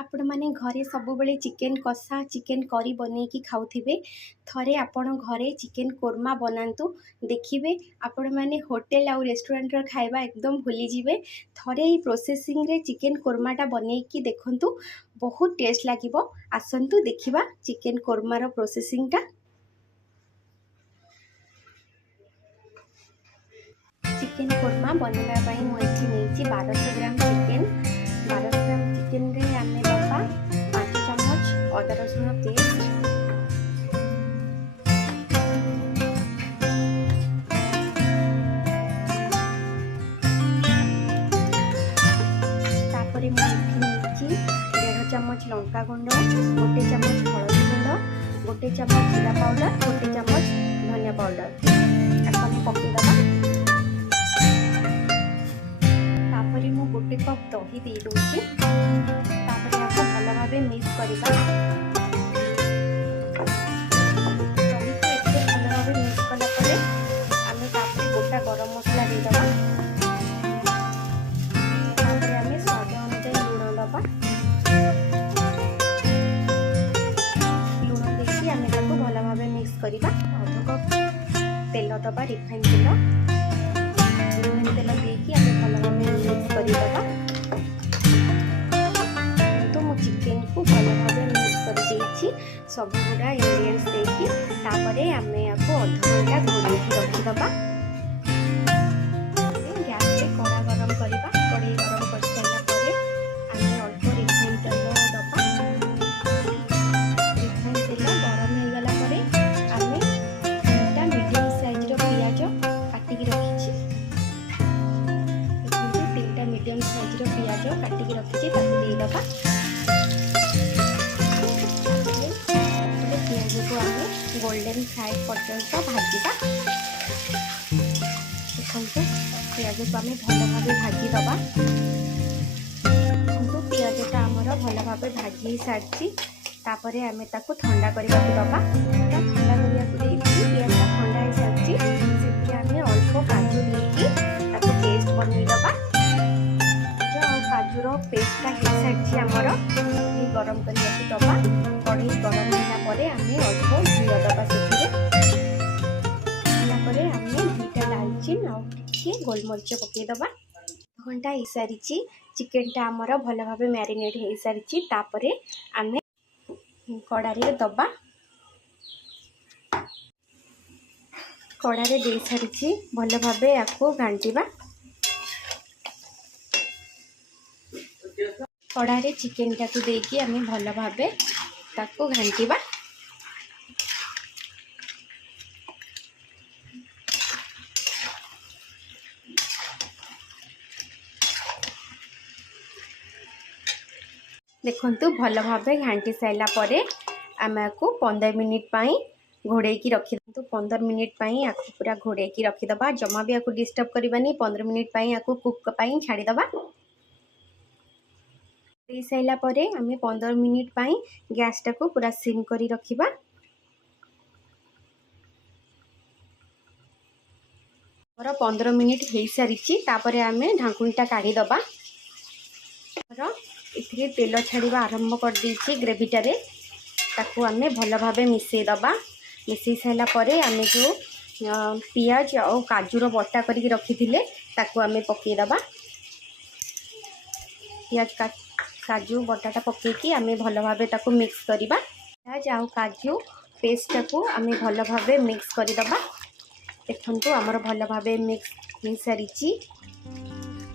आपण मैंने घरे सबुबले चिकेन कषा चिकेन करी बनैकी खाऊे थरे आपण घरे चिकेन कोरमा बनातु देखिए आपण मैंने होटेल आउ रेस्टोरेंट खाଇବା एकदम भूली जिवे थरे ही प्रोसेसिंग रे चिकेन कोरमाटा बनैकी देखंतु बहुत टेस्ट लागिबो। आसंतु देखिबा चिकेन कोरमार प्रोसेसिंगटा। चिकेन कोरमा बनवा पाई मु एठी नेची 1200 ग्राम चिकेन 1200 ग्राम चिकेन रे आमे दबा 5 चम्मच अदा रसुण पेस्ट तापरे मु एठी नेची 1.5 चम्मच लंका गुंड 1 चम्मच हळदी गुंड 1 चम्मच जीरा पाउडर 1 चम्मच धनिया पाउडर आपण पके दबा। गोटे कप दही दे दूसरी आपको भल भाव मिक्स करवा दही को एते भल भाव मिक्स कला आम गोटा गरम मसला देदबा आम स्वाद अनुसार लुण दबा लुण देखिए आम भल भाव मिक्स करवा। अध कप तेल दबा रिफाइन तेल देकी आम भल भाव मिक्स करदबा। तो मु चिकेन को भल भाव मिक्स कर देछि सब गुड़ा इंग्रेडिएंट्स देकी तापरे आमे आपको अध घंटा घोड़ेकी रखीदबा। गैस पे कड़ा गरम करवा कड़े गरम कर सारा परे आमे अल्प रिफाइन तेल दबा रिफाइन तेल गरम हो गला परे आमे तीनटा मीडियम साइज रो पियाज काटिकी रखिछि मीडियम साइज पियाज काटिकी रखी देदबा। पियाज को आम गोल्डन फ्राए पर्यंत भाजवा देखो पियाज को आम भल भाव भाजीदबा। देखो पियाजटा आमर भल भाव भाजी सारी तापरे आम ताकू ठंडा करने दबा। ठंडा करने पियाज ठंडा हो सारी से आम अल्प काजू देकी पेस्ट बनईदबा। काजूर पेस्टा हो सारी आमर गरम करने दबा कढ़ई गरम होगा आम अल्प घी दबा से आम दुईटा लालचीन आगे गोलमरीच पकईदबा। घंटा हो सारी चिकेनटा आमर भल भाव मैरिनेट हो सारी तापरे आम कड़ारे दबा कड़ारे दे सारी भल भाव आपको घांटा कड़ारे चिकेन टाकू देकी आम भल भाव ताकू घांटा। देखंतु भल भाव घांटी साइला परे आम आपको 15 मिनिट पाई घोड़ेकी रखी तो 15 मिनिट पाई आपको पूरा घोड़ेकी रखीदबा। जमा भी आपको डिस्टर्ब करवानी 15 मिनिट पाई आपको कुक पाई छाड़ीदबा। साइला परे आम 15 मिनिट पाई गैस टाको पूरा सिम करी रखिबा। 15 मिनिट हो सारी तापरे आम ढाकुणीटा काढ़ीदबा। इथे तेल छाड़ा आरंभ कर देछि ग्रेवीटारे ताकू आम भल भाव मिसईदबा। मिसई सारा परे आम जो पियाज और काजूर बटा करके रखी ताकू आम पकईदबा। पियाज काजू बटाटा पकईकी आम भल भाव ताकू मिक्स करवा। पियाज आउ काजू पेस्टा को आम भल भाव मिक्स करदबा। देखंतु आमर भल भाव मिक्स हो सारी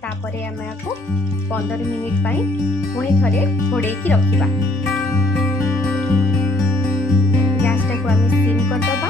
तापरे आम आपको 15 मिनिट पाई पुणी थरे घोड़ेकी रखिबा। गैस टाको आम सिम करदबा।